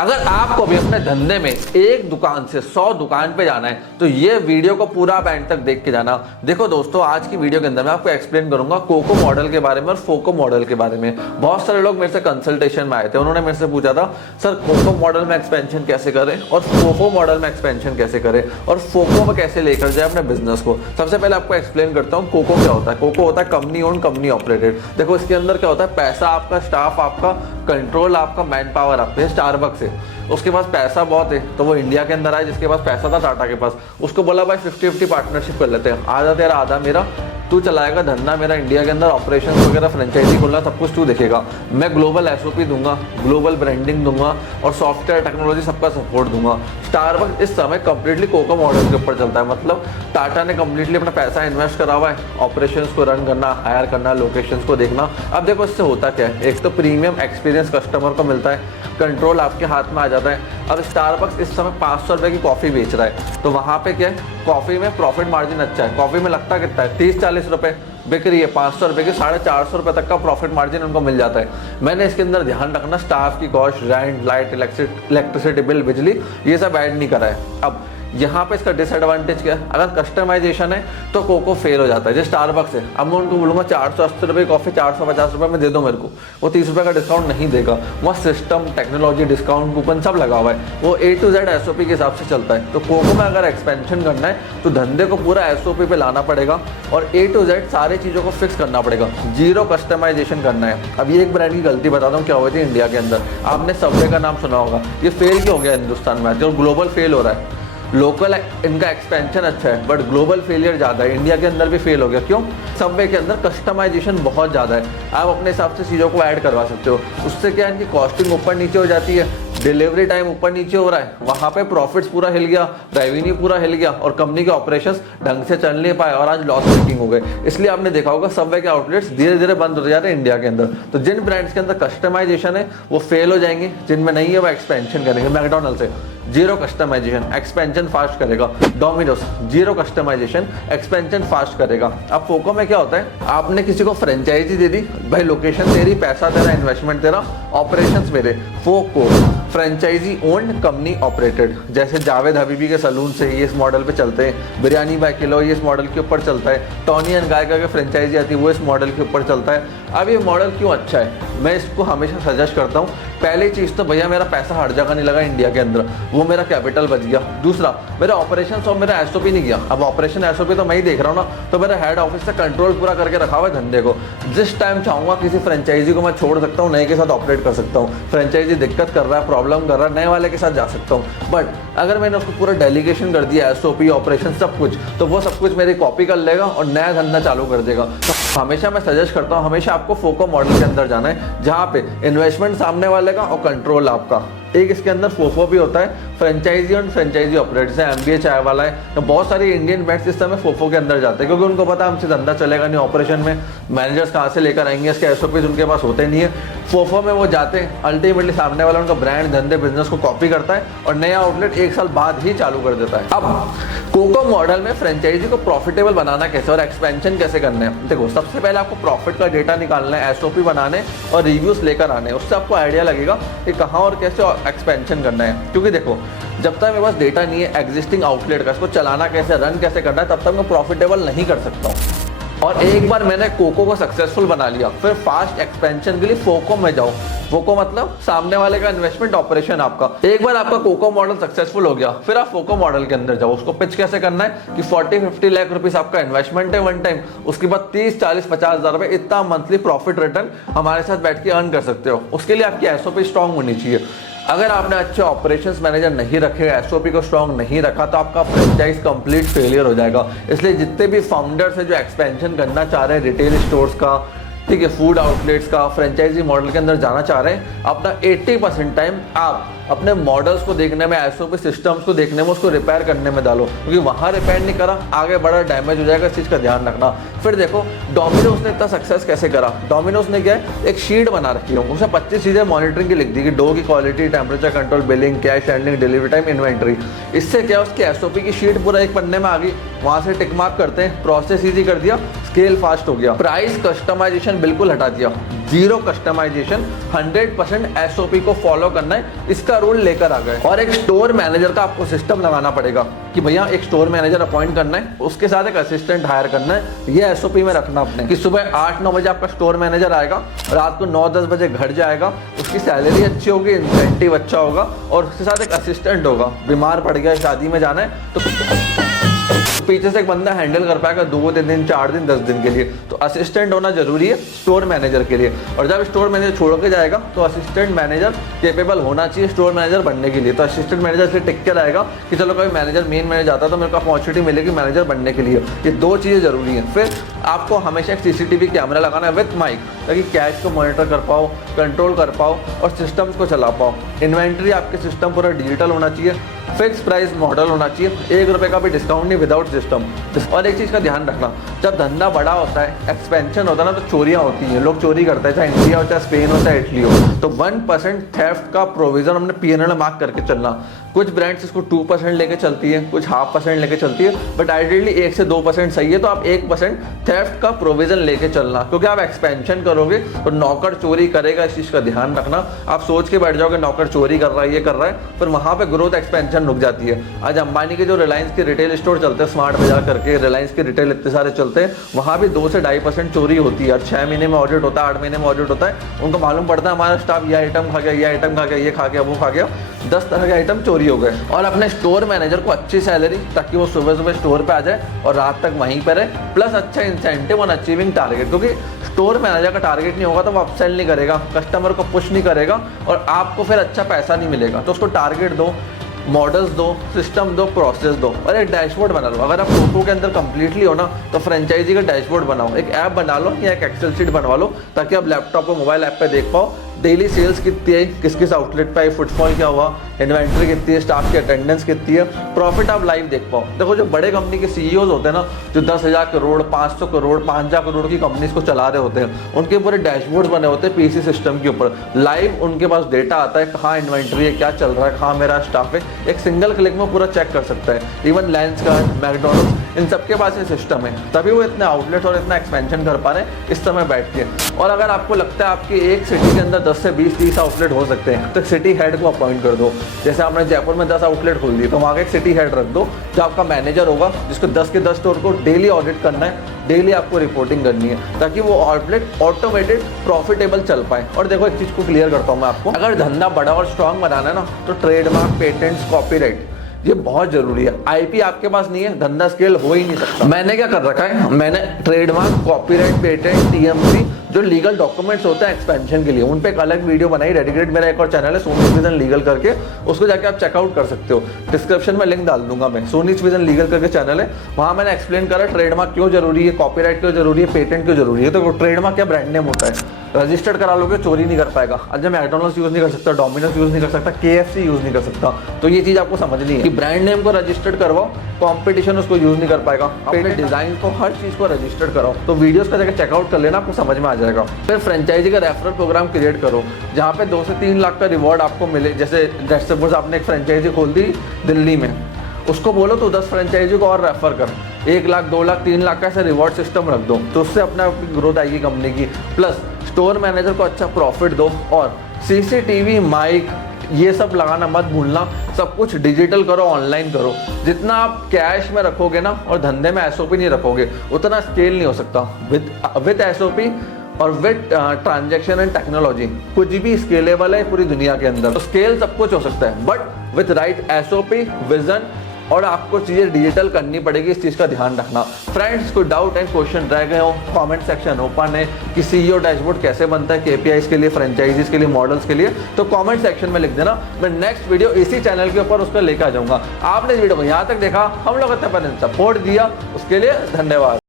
अगर आपको भी अपने धंधे में एक दुकान से 100 दुकान पे जाना है तो ये वीडियो को पूरा आप एंड तक देख के जाना। देखो दोस्तों, आज की वीडियो के अंदर मैं आपको एक्सप्लेन करूंगा कोको मॉडल के बारे में और फोको मॉडल के बारे में। बहुत सारे लोग मेरे से कंसल्टेशन में आए थे, उन्होंने मेरे से पूछा था सर कोको मॉडल में एक्सपेंशन कैसे करें और फोको मॉडल में एक्सपेंशन कैसे करें और फोको में कैसे लेकर जाए अपने बिजनेस को। सबसे पहले आपको एक्सप्लेन करता हूँ कोको क्या होता है। कोको होता है कंपनी ओन कंपनी ऑपरेटेड। देखो इसके अंदर क्या होता है, पैसा आपका, स्टाफ आपका, कंट्रोल आपका, मैन पावर आपका। स्टारबक्स है, उसके पास पैसा बहुत है तो वो इंडिया के अंदर आए। जिसके पास पैसा था टाटा के पास, उसको बोला भाई 50-50 पार्टनरशिप कर लेते हैं, आधा तेरा आधा मेरा, तू चलाएगा धंधा मेरा इंडिया के अंदर, ऑपरेशन वगैरह फ्रेंचाइजी खोलना सब कुछ तू देखेगा, मैं ग्लोबल एसओपी दूंगा, ग्लोबल ब्रांडिंग दूंगा और सॉफ्टवेयर टेक्नोलॉजी सबका सपोर्ट दूंगा। स्टारबक्स इस समय कंप्लीटली कोको मॉडल के ऊपर चलता है। मतलब टाटा ने कंप्लीटली अपना पैसा इन्वेस्ट करा हुआ है, ऑपरेशंस को रन करना, हायर करना, लोकेशंस को देखना। अब देखो इससे होता क्या है, एक तो प्रीमियम एक्सपीरियंस कस्टमर को मिलता है, कंट्रोल आपके हाथ में आ जाता है। अब स्टारबक्स इस समय 500 रुपये की कॉफ़ी बेच रहा है तो वहाँ पे क्या है, कॉफ़ी में प्रॉफिट मार्जिन अच्छा है। कॉफ़ी में लगता कितना है, 30-40 रुपये बिक रही है, 500 रुपये की 450 रुपये तक का प्रॉफिट मार्जिन उनको मिल जाता है। मैंने इसके अंदर ध्यान रखना, स्टाफ की cost, rent, light, electricity bill, बिजली, ये सब ऐड नहीं करा है। अब यहाँ पे इसका डिसएडवांटेज क्या है, अगर कस्टमाइजेशन है तो कोको फेल हो जाता है। जैसे स्टारबक्स है, अब मैं उनको बोलूँगा 480 रुपये कॉफ़ी 450 रुपये में दे दो मेरे को, वो 30 रुपये का डिस्काउंट नहीं देगा। वहाँ सिस्टम, टेक्नोलॉजी, डिस्काउंट कूपन सब लगा हुआ है, वो A to Z SOP के हिसाब से चलता है। तो कोको में अगर एक्सपेंशन करना है तो धंधे को पूरा SOP पे लाना पड़ेगा और A to Z सारी चीज़ों को फिक्स करना पड़ेगा, जीरो कस्टमाइजेशन करना है। अब ये एक ब्रांड की गलती बताता हूँ क्या हुई थी इंडिया के अंदर। आपने सबवे का नाम सुना होगा, ये फेल क्यों हो गया हिंदुस्तान में, जो ग्लोबल फेल हो रहा है। लोकल इनका एक्सपेंशन अच्छा है बट ग्लोबल फेलियर ज़्यादा है, इंडिया के अंदर भी फेल हो गया। क्यों? सबवे के अंदर कस्टमाइजेशन बहुत ज़्यादा है, आप अपने हिसाब से चीज़ों को ऐड करवा सकते हो। उससे क्या है, इनकी कॉस्टिंग ऊपर नीचे हो जाती है, डिलीवरी टाइम ऊपर नीचे हो रहा है, वहाँ पे प्रॉफिट्स पूरा हिल गया, रेवेन्यू पूरा हिल गया और कंपनी के ऑपरेशंस ढंग से चल नहीं पाए और आज लॉस मेकिंग हो गए। इसलिए आपने देखा होगा सबवे के आउटलेट्स धीरे धीरे बंद हो जा रहे हैं इंडिया के अंदर। तो जिन ब्रांड्स के अंदर कस्टमाइजेशन है वो फेल हो जाएंगे, जिनमें नहीं है वो एक्सपेंशन करेंगे। मैकडॉनल्ड्स है, जीरो कस्टमाइजेशन, एक्सपेंशन फास्ट करेगा। Domino's, zero customization, expansion fast करेगा। अब फोको में क्या होता है, आपने किसी को फ्रेंचाइजी दे दी, भाई लोकेशन तेरी, पैसा तेरा, इन्वेस्टमेंट तेरा, ऑपरेशंस मेरे। फोको फ्रेंचाइजी ओन्ड कंपनी ऑपरेटेड। जैसे जावेद हबीबी के सलून से ये इस मॉडल पे चलते हैं, बिरयानी बाय किलो ये इस मॉडल के ऊपर चलता है, टॉनी एंड गायका के फ्रेंचाइजी आती है वो इस मॉडल के ऊपर चलता है। अब ये मॉडल क्यों अच्छा है, मैं इसको हमेशा सजेस्ट करता हूँ। पहली चीज़ तो भैया मेरा पैसा हर जगह नहीं लगा इंडिया के अंदर, वो मेरा कैपिटल बच गया। दूसरा, मेरा ऑपरेशन और मेरा SOP नहीं गया। अब ऑपरेशन SOP तो मैं ही देख रहा हूँ ना, तो मेरा हेड ऑफिस से कंट्रोल पूरा करके रखा हुआ है धंधे को। जिस टाइम चाहूँगा किसी फ्रेंचाइजी को मैं छोड़ सकता हूँ, नए के साथ ऑपरेट कर सकता हूँ। फ्रेंचाइजी दिक्कत कर रहा है, प्रॉब्लम कर रहा है, नए वाले के साथ जा सकता हूँ। बट अगर मैंने उसको पूरा डेलीगेशन कर दिया, SOP, ऑपरेशन सब कुछ, तो वो सब कुछ मेरी कॉपी कर लेगा और नया धंधा चालू कर देगा। तो हमेशा मैं सजेस्ट करता हूँ, हमेशा आपको फोको मॉडल के अंदर जाना है, जहाँ पे इन्वेस्टमेंट सामने वाले का और कंट्रोल आपका। एक इसके अंदर फोफो भी होता है, फ्रेंचाइजी और फ्रेंचाइजी ऑपरेटर्स है, MBA चाय वाला है। तो बहुत सारे इंडियन ब्रांड्स इस समय फोफो के अंदर जाते हैं क्योंकि उनको पता है हमसे धंधा चलेगा नहीं, ऑपरेशन में मैनेजर्स कहाँ से लेकर आएंगे, इसके SOPs उनके पास होते नहीं है। फोफो में वो जाते हैं, अल्टीमेटली सामने वाला उनका ब्रांड, धंधे, बिजनेस को कॉपी करता है और नया आउटलेट 1 साल बाद ही चालू कर देता है। अब कोको मॉडल में फ्रेंचाइजी को प्रॉफिटेबल बनाना कैसे और एक्सपेंशन कैसे करना है, देखो सबसे पहले आपको प्रॉफिट का डेटा निकालना है, SOP बनाने और रिव्यूज लेकर आने, उससे आपको आइडिया लगेगा कि कहाँ और कैसे एक्सपेंशन करना है। क्योंकि देखो जब तक मेरे पास डेटा नहीं है एग्जिस्टिंग आउटलेट का, इसको चलाना कैसे, रन कैसे करना है, तब तक मैं प्रॉफिटेबल नहीं कर सकता हूँ। और एक बार मैंने कोको को सक्सेसफुल बना लिया, फिर फास्ट एक्सपेंशन के लिए फोको में जाओ। फोको मतलब सामने वाले का इन्वेस्टमेंट, ऑपरेशन आपका। एक बार आपका कोको मॉडल सक्सेसफुल हो गया, फिर आप फोको मॉडल के अंदर जाओ। उसको पिच कैसे करना है कि 40-50 लाख रुपीस आपका इन्वेस्टमेंट है वन टाइम, उसके बाद 30-40-50 हज़ार रुपये इतना मंथली प्रॉफिट रिटर्न हमारे साथ बैठ के अर्न कर सकते हो। उसके लिए आपकी SOP स्ट्रांग होनी चाहिए। अगर आपने अच्छे ऑपरेशंस मैनेजर नहीं रखे, SOP को स्ट्रांग नहीं रखा, तो आपका फ्रेंचाइज कंप्लीट फेलियर हो जाएगा। इसलिए जितने भी फाउंडर्स हैं जो एक्सपेंशन करना चाह रहे हैं रिटेल स्टोर्स का, ठीक है, फूड आउटलेट्स का, फ्रेंचाइजी मॉडल के अंदर जाना चाह रहे हैं, अपना 80% टाइम आप अपने मॉडल्स को देखने में, SOP सिस्टम्स को देखने में, उसको रिपेयर करने में डालो। क्योंकि वहाँ रिपेयर नहीं करा आगे बड़ा डैमेज हो जाएगा, इस चीज़ का ध्यान रखना। फिर देखो डोमिनोज ने इतना सक्सेस कैसे करा। डोमिनोज ने क्या है, एक शीट बना रखी है, उसमें 25 चीज़ें मॉनिटरिंग की लिख दी कि डो की quality, temperature control, billing, cash handling, delivery time, inventory. इससे क्या, उसकी SOP की शीट पूरा एक पन्ने में आ गई, वहाँ से टिक मार्क करते हैं, प्रोसेस ईजी कर दिया, स्केल फास्ट हो गया। प्राइस कस्टमाइजेशन बिल्कुल हटा दिया, जीरो कस्टमाइजेशन, 100% एसओपी को फॉलो करना है, इसका रूल लेकर आ गए। और एक स्टोर मैनेजर का आपको सिस्टम लगाना पड़ेगा कि भैया एक स्टोर मैनेजर अपॉइंट करना है, उसके साथ एक असिस्टेंट हायर करना है, ये एसओपी में रखना अपने कि सुबह 8-9 बजे आपका स्टोर मैनेजर आएगा, रात को 9-10 बजे घर जाएगा, उसकी सैलरी अच्छी होगी, इंसेंटिव अच्छा होगा और उसके साथ एक असिस्टेंट होगा। बीमार पड़ गया, शादी में जाना है तो पीछे से एक बंदा हैंडल कर पाएगा 2-3 दिन, 4 दिन, 10 दिन के लिए। तो असिस्टेंट होना जरूरी है स्टोर मैनेजर के लिए। और जब स्टोर मैनेजर छोड़ के जाएगा तो असिस्टेंट मैनेजर केपेबल होना चाहिए स्टोर मैनेजर बनने के लिए। तो असिस्टेंट मैनेजर से टिक के रहेगा कि चलो कभी मैनेजर मेन मैनेजर जाता तो मेरे को अपॉर्चुनिटी मिलेगी मैनेजर बनने के लिए। ये 2 चीज़ें जरूरी हैं। फिर आपको हमेशा एक सीसीटीवी कैमरा लगाना है विथ माइक, ताकि कैश को मॉनिटर कर पाओ, कंट्रोल कर पाओ और सिस्टम्स को चला पाओ। इन्वेंट्री आपके सिस्टम पूरा डिजिटल होना चाहिए, फिक्स प्राइस मॉडल होना चाहिए, 1 रुपये का भी डिस्काउंट नहीं विदाउट सिस्टम। और एक चीज़ का ध्यान रखना, जब धंधा बड़ा होता है, एक्सपेंशन होता है ना, तो चोरियां होती हैं, लोग चोरी करते हैं, चाहे इंडिया हो, चाहे स्पेन हो, चाहे इटली हो। तो 1% थेफ्ट का प्रोविजन हमने पीएनएल में मार्क करके चलना। कुछ ब्रांड्स इसको 2% लेके चलती है, कुछ 0.5% लेके चलती है, बट आइडियली 1 से 2% सही है। तो आप 1% थेफ्ट का प्रोविजन लेके चलना, क्योंकि आप एक्सपेंशन करोगे तो नौकर चोरी करेगा, इस चीज़ का ध्यान रखना। आप सोच के बैठ जाओगे नौकर चोरी कर रहा है, ये कर रहा है, पर वहाँ पे ग्रोथ एक्सपेंशन रुक जाती है। आज अंबानी के जो रिलायंस के रिटेल स्टोर चलते हैं, स्मार्ट बाजार करके, रिलायंस के रिटेल इतने सारे चलते हैं, वहाँ भी 2 से 2.5% चोरी होती है। 6 महीने में ऑडिट होता है, 8 महीने में ऑडिट होता है, उनको मालूम पड़ता है हमारा स्टाफ ये आइटम खा गया, ये आइटम खा गया, ये खा गया, वो खा गया, 10 तरह के आइटम चोरी हो गए। और अपने स्टोर मैनेजर को अच्छी सैलरी, ताकि वो सुबह सुबह स्टोर पे आ जाए और रात तक वहीं पर रहे, प्लस अच्छा इंसेंटिव ऑन अचीविंग टारगेट। क्योंकि स्टोर मैनेजर का टारगेट नहीं होगा तो वो अपसेल नहीं करेगा, कस्टमर को पुश नहीं करेगा और आपको फिर अच्छा पैसा नहीं मिलेगा। तो उसको टारगेट दो, मॉडल्स दो, सिस्टम दो, प्रोसेस दो और एक डैशबोर्ड बना लो। अगर आप कोको के अंदर कंप्लीटली हो ना, तो फ्रेंचाइजी का डैशबोर्ड बनाओ, एक ऐप बना लो या एक एक्सेल शीट बनवा लो, ताकि आप लैपटॉप और मोबाइल ऐप पे देख पाओ डेली सेल्स कितनी है, किस किस आउटलेट पे है, फुटफॉल क्या हुआ, इन्वेंट्री कितनी है, स्टाफ की अटेंडेंस कितनी है, प्रॉफिट आप लाइव देख पाओ। देखो जो बड़े कंपनी के सीईओज होते हैं ना, जो 10,000 करोड़, 500 करोड़, 5,000 करोड़ की कंपनीज को चला रहे होते हैं, उनके पूरे डैशबोर्ड्स बने होते हैं पीसी सिस्टम के ऊपर। लाइव उनके पास डेटा आता है, कहाँ इन्वेंट्री है, क्या चल रहा है, कहाँ मेरा स्टाफ है, एक सिंगल क्लिक में पूरा चेक कर सकता है। इवन लेंसकार्ट, मैकडॉनल्ड्स, इन सबके पास ये सिस्टम है, तभी वो इतने आउटलेट और इतना एक्सपेंशन कर पा रहे हैं इस समय बैठ के। और अगर आपको लगता है आपकी एक सिटी के अंदर 10 से 20-30 आउटलेट हो सकते हैं, तो सिटी हेड को अपॉइंट कर दो। जैसे आपने जयपुर में 10 आउटलेट खोल दिए, तो वहाँ का एक सिटी हेड रख दो, जो आपका मैनेजर होगा, जिसको 10 के 10 स्टोर को डेली ऑडिट करना है, डेली आपको रिपोर्टिंग करनी है, ताकि वो आउटलेट ऑटोमेटेड प्रॉफिटेबल चल पाए। और देखो एक चीज़ को क्लियर करता हूँ मैं आपको, अगर धंधा बड़ा और स्ट्रांग बनाना है ना, तो ट्रेडमार्क, पेटेंट्स, कॉपीराइट ये बहुत जरूरी है। आईपी आपके पास नहीं है, धंधा स्केल हो ही नहीं सकता। मैंने क्या कर रखा है, मैंने ट्रेडमार्क, कॉपीराइट, पेटेंट, टीएमसी, जो लीगल डॉक्यूमेंट्स होते हैं एक्सपेंशन के लिए, उन पे एक अलग वीडियो बनाई, डेडिकेटेड मेरा एक और चैनल है सोनीज विजन लीगल करके, उसको जाके आप चेकआउट कर सकते हो। डिस्क्रिप्शन में लिंक डाल दूंगा मैं, सोनीज विजन लीगल करके चैनल है, वहाँ मैंने एक्सप्लेन करा ट्रेडमार्क क्यों जरूरी है, कॉपीराइट क्यों जरूरी है, पेटेंट क्यों जरूरी है। तो ट्रेडमार्क क्या ब्रांड नेम होता है, रजिस्टर्ड करा लोगे चोरी नहीं कर पाएगा। आज मैं मैकडॉनल्ड्स यूज नहीं कर सकता, डोमिनोज यूज नहीं कर सकता, केएफसी यूज नहीं कर सकता। तो ये चीज आपको समझनी है कि ब्रांड नेम को रजिस्टर्ड करवाओ, कंपटीशन उसको यूज नहीं कर पाएगा। अपने डिजाइन को, हर चीज को रजिस्टर्ड कराओ। तो वीडियोस का जाकर चेकआउट कर लेना, आपको समझ में आ जाएगा। फिर फ्रेंचाइजी का रेफरल प्रोग्राम क्रिएट करो, जहाँ पे 2 से 3 लाख का रिवॉर्ड आपको मिले। जैसे सपोज आपने एक फ्रेंचाइजी खोल दी दिल्ली में, उसको बोलो तो 10 फ्रेंचाइजी को और रेफर कर, 1 लाख, 2 लाख, 3 लाख का ऐसा रिवॉर्ड सिस्टम रख दो, तो उससे अपने आपकी ग्रोथ आएगी कंपनी की। प्लस स्टोर मैनेजर को अच्छा प्रॉफिट दो और सीसीटीवी, माइक, ये सब लगाना मत भूलना। सब कुछ डिजिटल करो, ऑनलाइन करो। जितना आप कैश में रखोगे ना और धंधे में एसओपी नहीं रखोगे, उतना स्केल नहीं हो सकता। विद एसओपी और विद ट्रांजैक्शन एंड टेक्नोलॉजी कुछ भी स्केलेबल है पूरी दुनिया के अंदर। तो स्केल सब कुछ हो सकता है, but with right SOP, vision, और आपको चीज़ें डिजिटल करनी पड़ेगी। इस चीज़ का ध्यान रखना। फ्रेंड्स, कोई डाउट एंड क्वेश्चन रह गए हो, कमेंट सेक्शन ओपन है कि सीईओ डैशबोर्ड कैसे बनता है, केपीआईज के लिए, फ्रेंचाइजीज के लिए, मॉडल्स के लिए, तो कमेंट सेक्शन में लिख देना। मैं नेक्स्ट वीडियो इसी चैनल के ऊपर उसको लेकर आ जाऊंगा। आपने इस वीडियो को यहाँ तक देखा, हम लोग इतना सपोर्ट दिया, उसके लिए धन्यवाद।